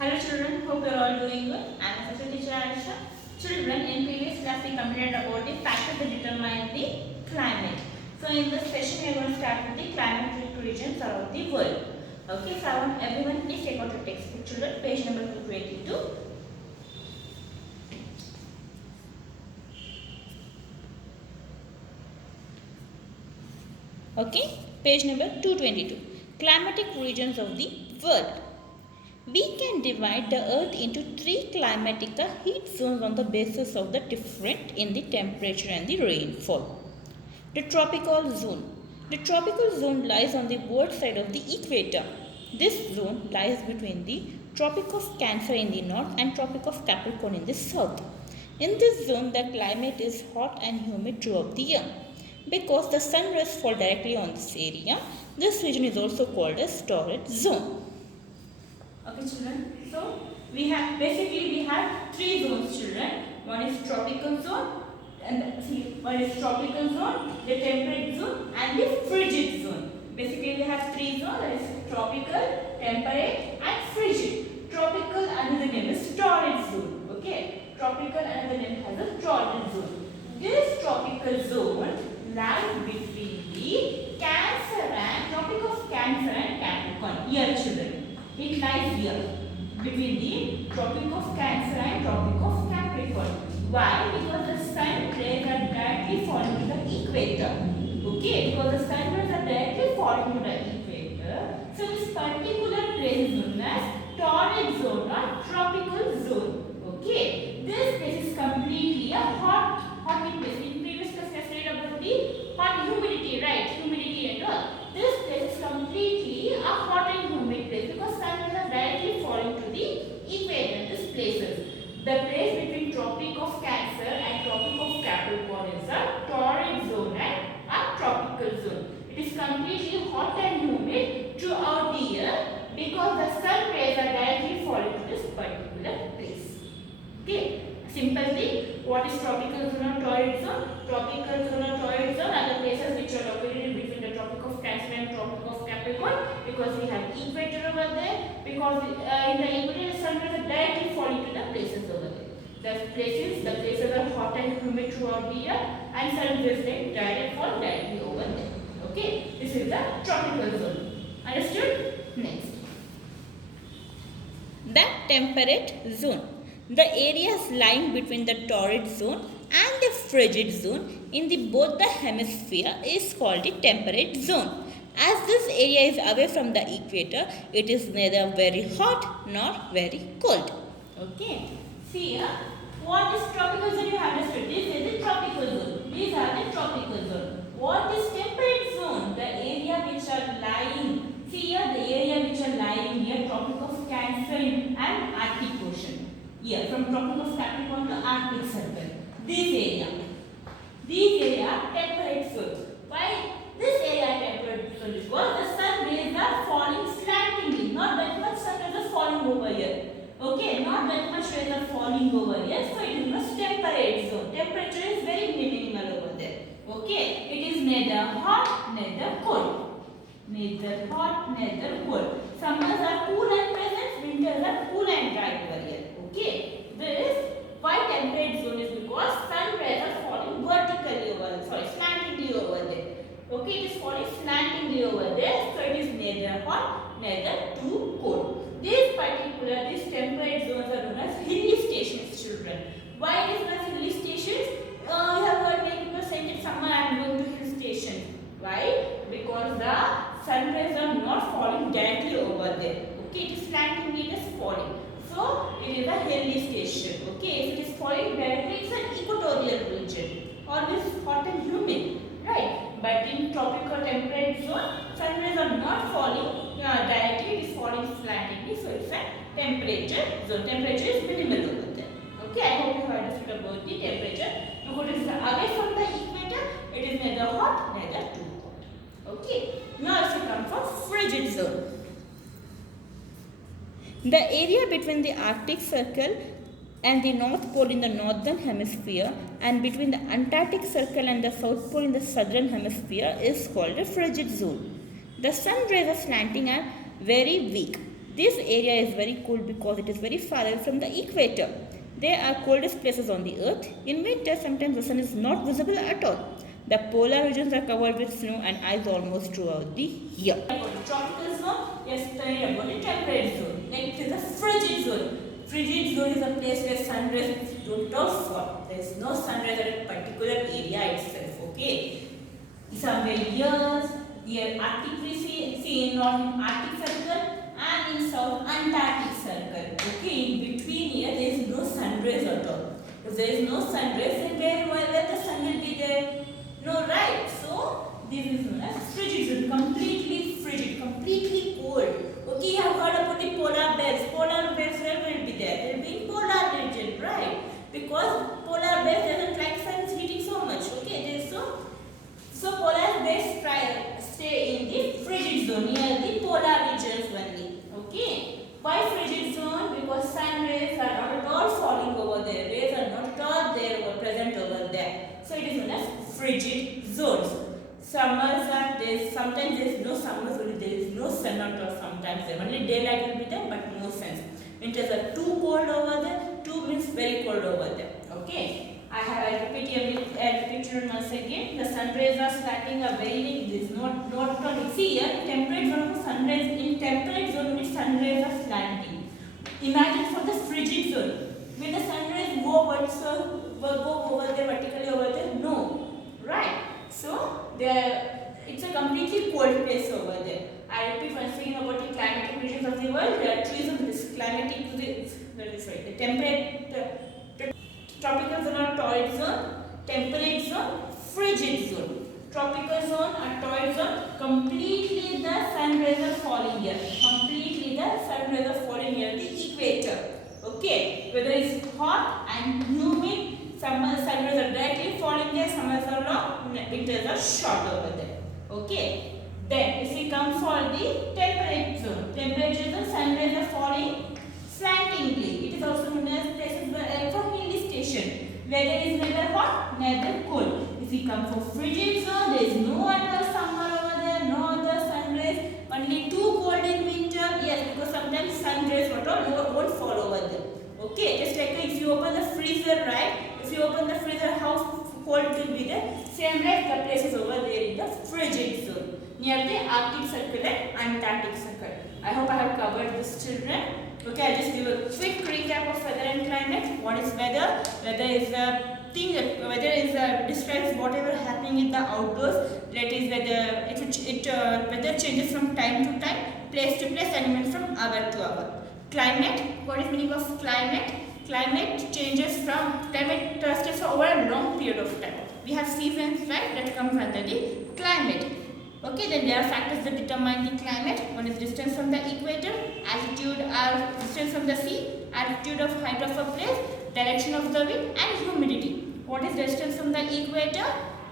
Hello children, hope you are all doing good. I am special teacher Aisha. Children, in previous class we completed about the factors that determine the climate. So in this session we are going to start with the climatic regions around the world. Okay, so I want everyone please take out your textbook children, page number 222. Okay, page number 222. Climatic regions of the world. We can divide the earth into three climatic heat zones on the basis of the difference in the temperature and the rainfall. The tropical zone. The tropical zone lies on the west side of the equator. This zone lies between the Tropic of Cancer in the north and Tropic of Capricorn in the south. In this zone, the climate is hot and humid throughout the year. Because the sun rays fall directly on this area, this region is also called as torrid zone. Okay children, so we have three zones children. One is tropical zone, and one is tropical zone, the temperate zone and the frigid zone. Basically we have three zones, that is tropical, temperate and frigid. Tropical another name is torrid zone. Okay, tropical another name has a torrid zone. This tropical zone lies between the Cancer and Tropic of Cancer and Capricorn. Here children. It lies here between the Tropic of Cancer and Tropic of Capricorn. Why? Because the sun rays are directly falling to the equator. Okay, because the sun rays are directly falling to the equator. So this particular place is known as torrid zone or tropical zone. Okay, this place is completely a hot place. In previous class I studied about the hot humidity, right? Humidity and all. This place is completely a hot and humid place because sun rays are directly falling to the equator. These places, the place between Tropic of Cancer and Tropic of Capricorn is a torrid zone and a tropical zone. It is completely hot and humid throughout the year because the sun rays are directly falling to this particular place. Okay. Simple thing. What is tropical zone or torrid zone? Tropical zone or torrid zone are the places which are located between the Tropic of Cancer and Tropic of Capricorn because we have equator over there. Because in the equator, the sun rays are directly falling to the places over there. The places are hot and humid throughout the year, and sun rays directly fall directly over there. Okay, this is the tropical zone. Understood? Next, the temperate zone. The areas lying between the torrid zone and the frigid zone in both the hemisphere is called the temperate zone. As this area is away from the equator, it is neither very hot nor very cold. Okay. See here, what is tropical zone you have understood? This is the tropical zone. These are the tropical zone. What is temperate zone? The area which are lying. See here, the area which are lying near Tropic of Cancer and Arctic Ocean. Here, from Tropic of Capricorn to Arctic Circle. This area temperate zone. Why this area temperate zone? Because the sun rays are falling slantingly. Not that much sun rays are falling over here. Okay, not that much rays are falling over here. So it is a temperate zone. Temperature is very minimal over there. Okay, it is neither hot neither cold. Neither hot neither cold. Summers are cool and pleasant. Winters are cool and dry over here. Okay, this why temperate zone is because sun rays are falling vertically over there, slantingly over there. Okay, it is falling slantingly over there, so it is neither hot neither too cold. These temperate zones are known as hilly stations, children. Why it is known as hilly stations? You have heard many people saying that summer I am going to hill station. Why? Because the sun rays are not falling directly over there. Okay, it is slantingly, it is falling. So, it is a hilly station. Okay, if it is falling directly, it's an equatorial region. Always hot and humid. Right? But in tropical temperate zone, sun rays are not falling directly, it is falling slantingly. So, it's a temperature zone. Temperature is minimal over there. Okay, I hope you have understood about the temperature. Because it is away from the equator, it is neither hot neither too hot. Okay, now if you come for frigid zone. The area between the Arctic Circle and the North Pole in the northern hemisphere and between the Antarctic Circle and the South Pole in the southern hemisphere is called a frigid zone. The sun rays are slanting and very weak. This area is very cold because it is very far away from the equator. They are coldest places on the earth. In winter, sometimes the sun is not visible at all. The polar regions are covered with snow and ice almost throughout the year. About the tropical zone, we are studying about the temperate zone. Next is the frigid zone. Frigid zone is a place where sun rays don't fall. There is no sun rays at a particular area itself. Okay. Somewhere here Arctic sea in north Arctic circle and in south Antarctic circle. Okay, in between here there is no sun rays at all. If there is no sun rays, then where the sun will be there? No, right? So this is known as frigid zone, completely frigid, completely cold. Okay, you have heard about the polar bears. Polar bears where will be there? They will be in polar region, right? Because polar bears doesn't like sun heating so much. Okay, so polar bears stay in the frigid zone near the polar regions only. Okay. Why frigid zone? Because sun rays are not at all falling over there. Rays are not at all there or present over there. So it is known as frigid zones. Summers are there. Sometimes there is no summers only. There is no sun at all. Sometimes there only daylight will be there, but no sun. Winters are too cold over there. Too means very cold over there. Okay. I repeat once again. The sun rays are slanting a very this not only see here temperate zone of sun rays in temperate zone which sun rays are slanting. Imagine for the frigid zone when the sun rays go over there vertically over there, no, right? So it's a completely cold place over there. I repeat once again about the climatic regions of the world. There are three of this climatic the temperate. Tropical zone or torrid zone, temperate zone, frigid zone. Tropical zone or torrid zone, completely the sun rays are falling here. Completely the sun rays are falling near the equator. Okay, whether it's hot and humid, some sun rays are directly falling there, summers are long, winters are short over there. Okay, then if we come for the temperate zone, sun rays are falling slantingly. It is also known as places where for hilly station. Weather is neither hot neither cold. If we come for frigid zone, there is no other summer over there, no other sun rays, only too cold in winter. Yes, because sometimes sun rays won't fall over there. Okay, just like if you open the freezer, right? If you open the freezer, how cold it will be there? Same like the places over there in the frigid zone near the Arctic Circle and Antarctic Circle. I hope I have covered this, children. Okay, I'll just give a quick recap of weather and climate. What is weather? Weather is a thing. Weather is describes whatever happening in the outdoors. That is weather changes from time to time, place to place, and even from hour to hour. Climate. What is meaning of climate? Climate changes stays over a long period of time. We have seasons, right? That comes under the climate. Okay, then there are factors that determine the climate. One is distance from the equator, altitude or distance from the sea, altitude of height of a place, direction of the wind, and humidity. What is distance from the equator?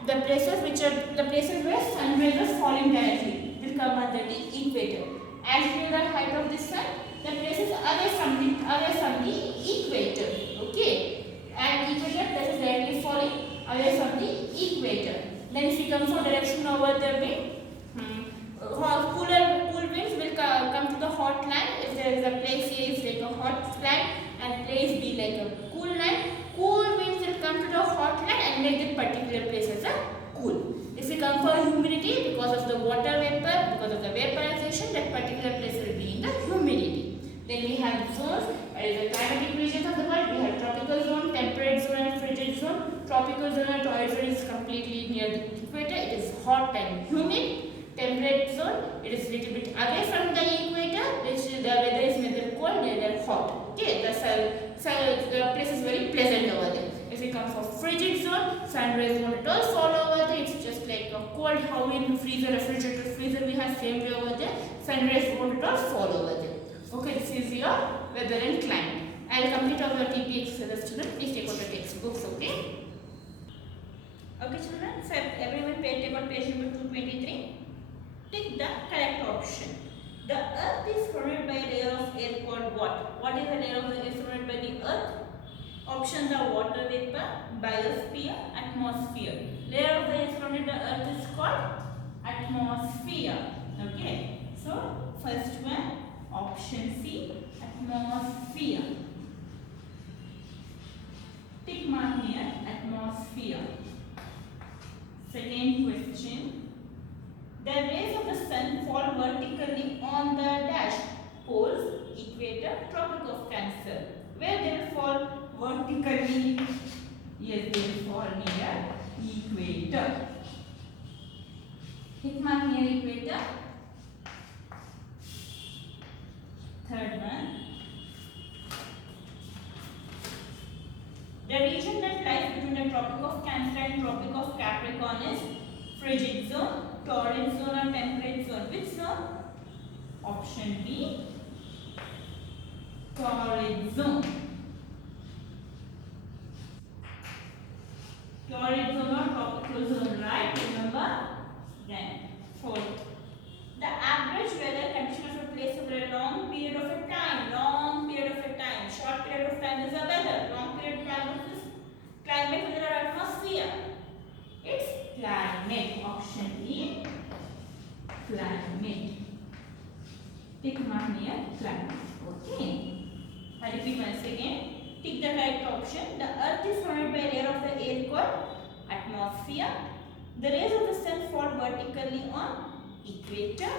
The places where sun rays are falling directly will come under the equator. Altitude or height of the sun, the places away from the equator. Okay, and equator places directly falling away from the equator. Then if you come for direction over the wind, cool winds will come to the hot land. If there is a place A is like a hot land and place B like a cool land, cool winds will come to the hot land and make that particular place as a cool. If we come for humidity, because of the water vapor, because of the vaporization, that particular place will be in the humidity. Then we have zones. That is the climatic regions of the world. We have tropical zone, temperate zone, and frigid zone. Tropical zone and torrid zone is completely near the equator. It is hot and humid. Temperate zone, it is little bit away from the equator, which the weather is neither cold neither hot. Okay, the place is very pleasant over there. If we come for frigid zone, sun rays won't at all fall over there. It's just like a cold, how in refrigerator freezer we have same way over there. Sun rays won't at all fall over there. Okay, this is your weather and climate. I will complete all your TP exercises, children. Please take out the textbooks. Okay. Okay, children. So everyone take out page number 223. Take the correct option. The earth is surrounded by a layer of air called what? What is the layer of air surrounded by the earth? Options are water vapor, biosphere, atmosphere. Layer of the air surrounding the earth is called atmosphere. Okay. So first one, Option C, atmosphere. Tick mark here, atmosphere. Second question. The rays of the sun fall vertically on the dash poles, equator, Tropic of Cancer. Where they will fall vertically? Yes, they will fall near equator. Tick mark near equator. Third one. The region that lies between the Tropic of Cancer and Tropic of Capricorn is frigid zone, torrid zone or temperate zone. Which zone? Option B, torrid zone. Torrid zone or tropical zone, right? Remember? Then, fourth. The average weather condition of a place over a long period of a time. Long period of a time. Short period of time is a weather. Long period of time is climate, weather or atmosphere. It's climate. Option E, climate. Tick mark near climate. Okay. I repeat once again. Tick the correct option. The earth is surrounded by a layer of the air called atmosphere. The rays of the sun fall vertically on equator.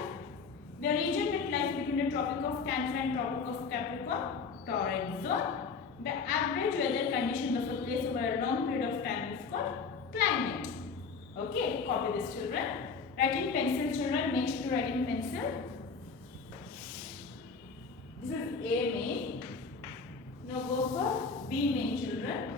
The region that lies between the Tropic of Cancer and Tropic of Capricorn, torrid zone. The average weather conditions of a place over a long period of time is called climate. Okay, copy this, children. Write in pencil, children. Make sure to write in pencil. This is A main. Now go for B main, children.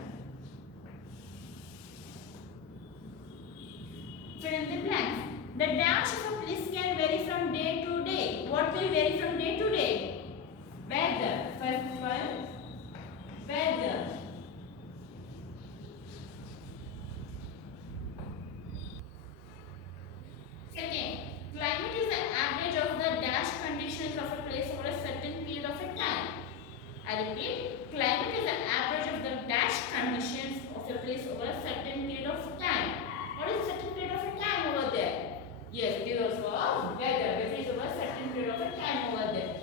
Fill in the blanks. The dash of a place can vary from day to day. What will vary from day to day? Weather. First one, weather. Second, climate is the average of the dash conditions of a place over a certain period of a time. I repeat, climate is the average of the dash conditions of a place over a certain period of time. What is a certain period of a time over there? Yes, it is also weather. Weather is over a certain period of a time over there.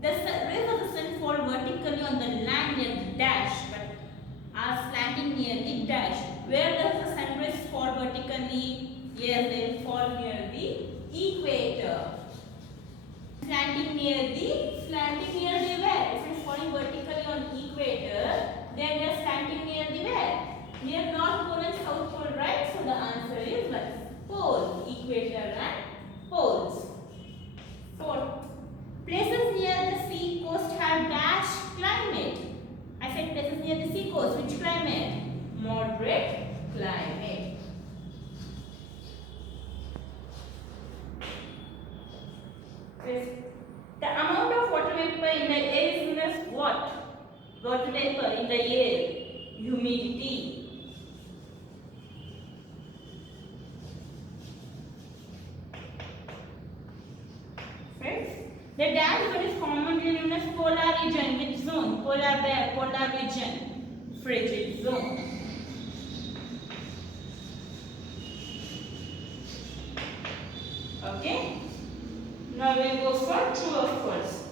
The rays of the sun fall vertically on the land near the dash, but are slanting near the dash. Where does the sun rays fall vertically? Yes, they fall near the equator. Slanting near the where? If it is falling vertically on equator, then they are slanting near the where? Near North Pole and South Pole, right? So the answer is what? Pole, equator and poles. Fourth, places near the sea coast have dash climate. I said places near the sea coast. Which climate? Moderate climate. The amount of water vapor in the air is known as what? Water vapor in the air. Humidity. The dash zone is commonly known as polar region. Which zone? Polar region. Frigid zone. Okay. Now we will go for true or false.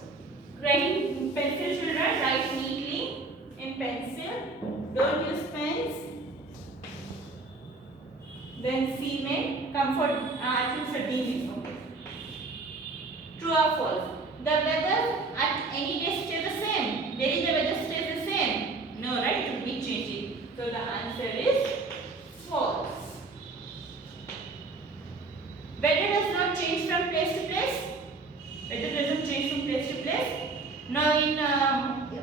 Writing pencil, children, write neatly in pencil. Don't use pens. Then C main. Come for I think for D main. Okay. True or false? The weather at any day stays the same. Daily the weather stays the same. No, right? It will be changing. So the answer is false. Weather does not change from place to place. Weather doesn't change from place to place. Now in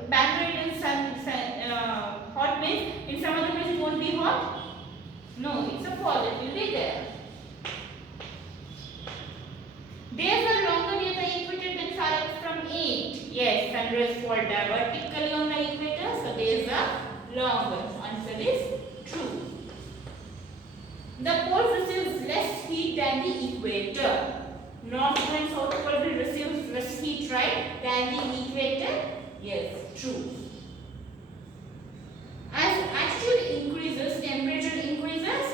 Bangalore it is hot means in some other place it won't be hot. No, it's a false. It will be there. Days are longer near the equator than far up from it. Yes, sun rays fall vertically on the equator, so days are longer. Answer is true. The pole receives less heat than the equator. North and South Pole will receive less heat, right, than the equator. Yes, true. As altitude increases, temperature increases.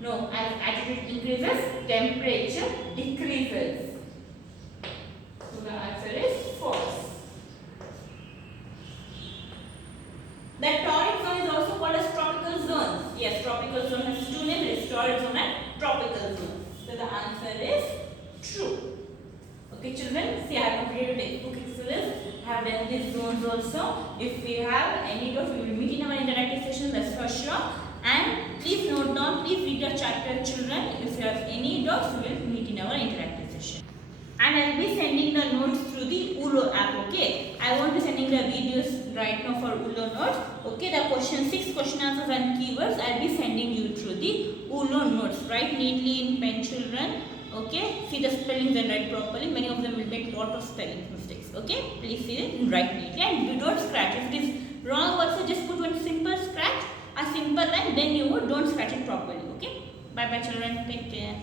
No, as altitude increases, temperature decreases. So the answer is false. The torrid zone is also called as tropical zone. Yes, tropical zone has two names. It is torrid zone and tropical zone. So the answer is true. Okay, children. See, I have completed textbook exercise. I have done these zones also. If we have any doubt, we will meet in our interactive session. That's for sure. And please note down. Please read the chapter, children. If you have any doubts, we will meet in our interactive session. And I will be sending the notes through the ULO app. Okay, I won't be sending the videos right now for ULO notes. Okay, the question 6 question answers and keywords I will be sending you through the ULO notes. Write neatly in pen, children. Okay, see the spellings and write properly. Many of them will make lot of spelling mistakes. Okay, please see it and write neatly and do not scratch. If it is wrong also, just put one simple scratch, a simple line, then you don't scratch it properly. Okay, bye bye children, take care.